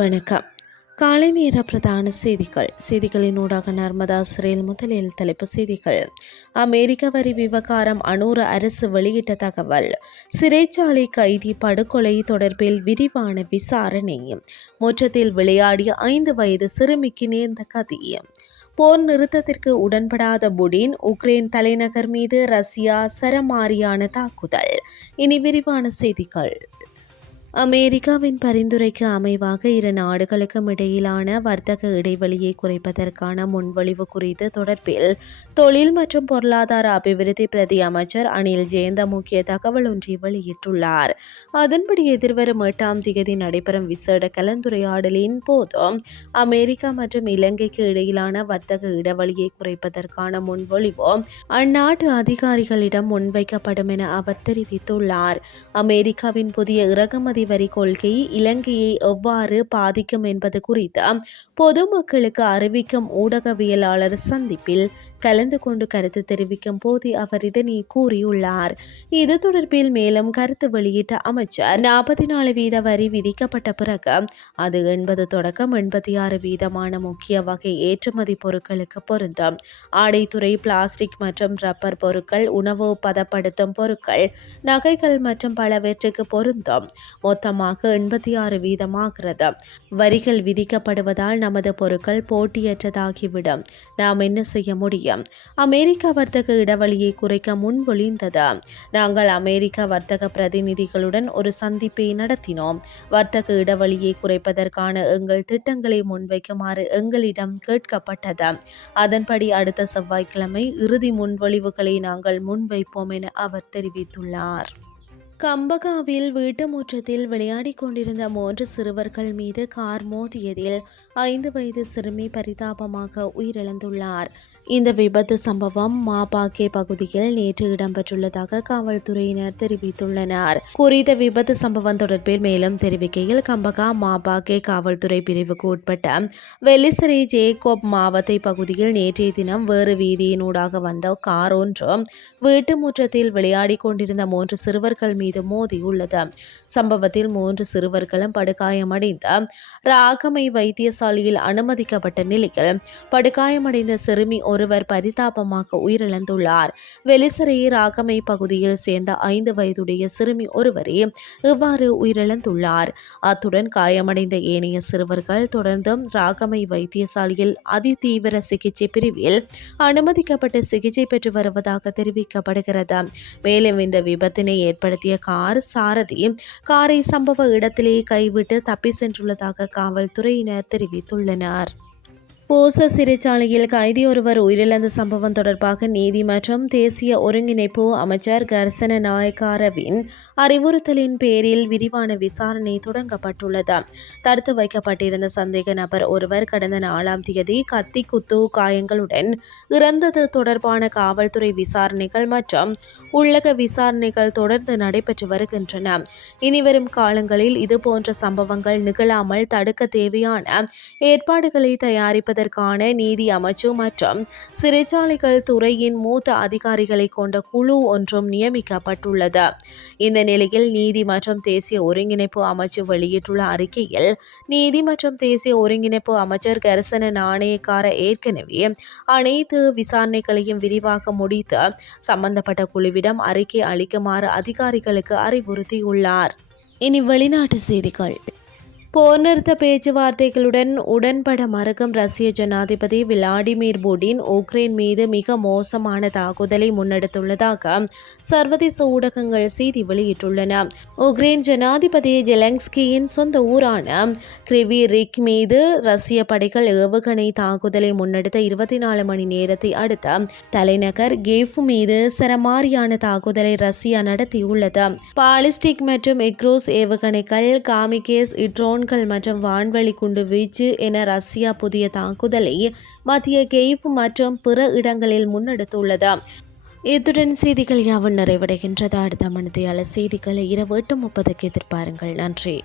வணக்கம். காலை நேர பிரதான செய்திகள். செய்திகளின் ஊடாக நர்மதா சிறையில் முதலில் தலைப்பு செய்திகள். அமெரிக்க வரி விவகாரம் அனூர அரசு வெளியிட்ட தகவல். சிறைச்சாலை கைதி படுகொலை தொடர்பில் விரிவான விசாரணை. முற்றத்தில் விளையாடிய ஐந்து வயது சிறுமிக்கு நேர்ந்த கதி. போர் நிறுத்தத்திற்கு உடன்படாத புடின் உக்ரைன் தலைநகர் மீது ரஷ்யா சரமாரியான தாக்குதல். இனி விரிவான செய்திகள். அமெரிக்காவின் பரிந்துரைக்கு அமைவாக இரு நாடுகளுக்கும் இடையிலான வர்த்தக இடைவெளியை குறைப்பதற்கான முன்வழிவு குறித்து தொடர்பில் தொழில் மற்றும் பொருளாதார அபிவிருத்தி பிரதி அமைச்சர் அனில் ஜெயந்த முக்கிய தகவல் ஒன்றை வெளியிட்டுள்ளார். அதன்படி எதிர்வரும் எட்டாம் தேதி நடைபெறும் விசேட கலந்துரையாடலின் போதும் அமெரிக்கா மற்றும் இலங்கைக்கு இடையிலான வர்த்தக இடைவெளியை குறைப்பதற்கான முன்வழிவு அந்நாட்டு அதிகாரிகளிடம் முன்வைக்கப்படும் என அவர் தெரிவித்துள்ளார். அமெரிக்காவின் புதிய இறக்குமதி ஜனாதிபதி வரி கொள்கை இலங்கையை எவ்வாறு பாதிக்கும் என்பது குறித்து பொதுமக்களுக்கு அறிவிக்கும் ஊடகவியலாளர் சந்திப்பில் கலந்து கொண்டு கருத்து தெரிவிக்கும் போது அவர் இதனை கூறியுள்ளார். இது தொடர்பில் மேலும் கருத்து வெளியிட்ட அமைச்சர் நாற்பத்தி நாலு வீத வரி விதிக்கப்பட்ட பிறகு அது எண்பது தொடக்கம் எண்பத்தி ஆறு வீதமான முக்கிய வகை ஏற்றுமதி பொருட்களுக்கு பொருந்தும். ஆடைத்துறை பிளாஸ்டிக் மற்றும் ரப்பர் பொருட்கள் உணவு பதப்படுத்தும் பொருட்கள் நகைகள் மற்றும் பலவற்றுக்கு பொருந்தும். மொத்தமாக எண்பத்தி ஆறு வீதமாகிறது. வரிகள் விதிக்கப்படுவதால் நமது பொருட்கள் போட்டியற்றதாகிவிடும். நாம் என்ன செய்ய முடியும்? அமெரிக்க வர்த்தக இடைவெளியை குறைக்க முன்மொழிந்தது நாங்கள் அமெரிக்க வர்த்தக பிரதிநிதிகளுடன் ஒரு சந்திப்பை நடத்தினோம். வர்த்தக இடைவெளியை குறைப்பதற்கான எங்கள் திட்டங்களை முன்வைக்குமாறு எங்களிடம் கேட்கப்பட்டது. அதன்படி அடுத்த செவ்வாய்க்கிழமை இறுதி முன்வொழிவுகளை நாங்கள் முன்வைப்போம் என அவர் தெரிவித்துள்ளார். கம்பகாவில் வீட்டு முற்றத்தில் விளையாடிக் கொண்டிருந்த மூன்று சிறுவர்கள் மீது கார் மோதியதில் ஐந்து வயது சிறுமி பரிதாபமாக உயிரிழந்துள்ளார். இந்த விபத்து சம்பவம் மாபாக்கே பகுதியில் நேற்று இடம்பெற்றுள்ளதாக காவல்துறையினர் தெரிவித்துள்ளனர். குறித்த விபத்து சம்பவம் தொடர்பில் மேலும் தெரிவிக்கையில் கம்பகா மாபாக்கே காவல்துறை பிரிவுக்கு உட்பட்ட வெள்ளிசரை ஜேகோப் மாவத்தை பகுதியில் நேற்றைய தினம் வேறு வீதியினூடாக வந்த கார் ஒன்று வீட்டு முற்றத்தில் விளையாடி கொண்டிருந்த மூன்று சிறுவர்கள் மீது மோதியுள்ளது. சம்பவத்தில் மூன்று சிறுவர்களும் படுகாயமடைந்த ராகமை வைத்தியசாலையில் அனுமதிக்கப்பட்ட நிலையில் படுகாயமடைந்த சிறுமி ஒரு ஒருவர் பரிதாபமாக உயிரிழந்துள்ளார். வெளிசரை ராகமை பகுதியில் சேர்ந்த ஐந்து வயதுடைய சிறுமி ஒருவரே இவ்வாறு உயிரிழந்துள்ளார். அத்துடன் காயமடைந்த ஏனைய சிறுவர்கள் தொடர்ந்தும் ராகமை வைத்தியசாலையில் அதிதீவிர சிகிச்சை பிரிவில் அனுமதிக்கப்பட்டு சிகிச்சை பெற்று வருவதாக தெரிவிக்கப்படுகிறது. மேலும் இந்த விபத்தினை ஏற்படுத்திய கார் சாரதி காரை சம்பவ இடத்திலேயே கைவிட்டு தப்பி சென்றுள்ளதாக காவல்துறையினர் தெரிவித்துள்ளனர். போச சிறைச்சாலையில் கைதி ஒருவர் உயிரிழந்த சம்பவம் தொடர்பாக நீதிமன்றம் தேசிய ஒருங்கிணைப்பு அமைச்சர் கர்சன நாயக்காரவின் அறிவுறுத்தலின் பேரில் விரிவான விசாரணை தொடங்கப்பட்டுள்ளது. தடுத்து வைக்கப்பட்டிருந்த சந்தேக நபர் ஒருவர் கடந்த நாலாம் தேதி கத்தி குத்து காயங்களுடன் இறந்தது தொடர்பான காவல்துறை விசாரணைகள் மற்றும் உள்ளக விசாரணைகள் தொடர்ந்து நடைபெற்று வருகின்றன. இனிவரும் காலங்களில் இதுபோன்ற சம்பவங்கள் நிகழாமல் தடுக்க தேவையான ஏற்பாடுகளை தயாரிப்பது செய்வதற்கான நீதி அமைச்சு மற்றும் சிறைச்சாலைகள் துறையின் மூத்த அதிகாரிகளை கொண்ட குழு ஒன்றும் நியமிக்கப்பட்டுள்ளது. இந்த நிலையில் நீதி மற்றும் தேசிய ஒருங்கிணைப்பு அமைச்சு வெளியிட்டுள்ள அறிக்கையில் நீதி மற்றும் தேசிய ஒருங்கிணைப்பு அமைச்சர் கரிசன நாணயக்கார ஏற்கனவே அனைத்து விசாரணைகளையும் விரிவாக முடித்து சம்பந்தப்பட்ட குழுவிடம் அறிக்கை அளிக்குமாறு அதிகாரிகளுக்கு அறிவுறுத்தியுள்ளார். இனி வெளிநாட்டு செய்திகள். போர் நிறுத்த பேச்சுவார்த்தைகளுடன் உடன்பட மறுக்கும் ரஷ்ய ஜனாதிபதி விளாடிமிர் புடின் உக்ரைன் மீது மிக மோசமான தாக்குதலை முன்னெடுத்துள்ளதாக சர்வதேச ஊடகங்கள் செய்தி வெளியிட்டுள்ளன. உக்ரைன் ஜனாதிபதி ஜெலங்ஸ்கியின் சொந்த ஊரான கிரிவி ரிக் மீது ரஷ்ய படைகள் ஏவுகணை தாக்குதலை முன்னெடுத்த இருபத்தி நாலு மணி நேரத்தை அடுத்த தலைநகர் கேஃப் மீது சரமாரியான தாக்குதலை ரஷ்யா நடத்தியுள்ளது. பாலிஸ்டிக் மற்றும் எக்ரோஸ் ஏவுகணைகள் காமிகேஸ் இட்ரோன் ட்ரோன்கள் மற்றும் வான்வழி குண்டு வீச்சு என ரஷ்யா புதிய தாக்குதலை மத்திய கெய்ஃப் மற்றும் பிற இடங்களில் முன்னெடுத்துள்ளது. இத்துடன் செய்திகள் யாவும் நிறைவடைகின்றது. அடுத்த மனதையாளர் செய்திகளை இரவு எட்டு முப்பதுக்கு எதிர்பாருங்கள். நன்றி.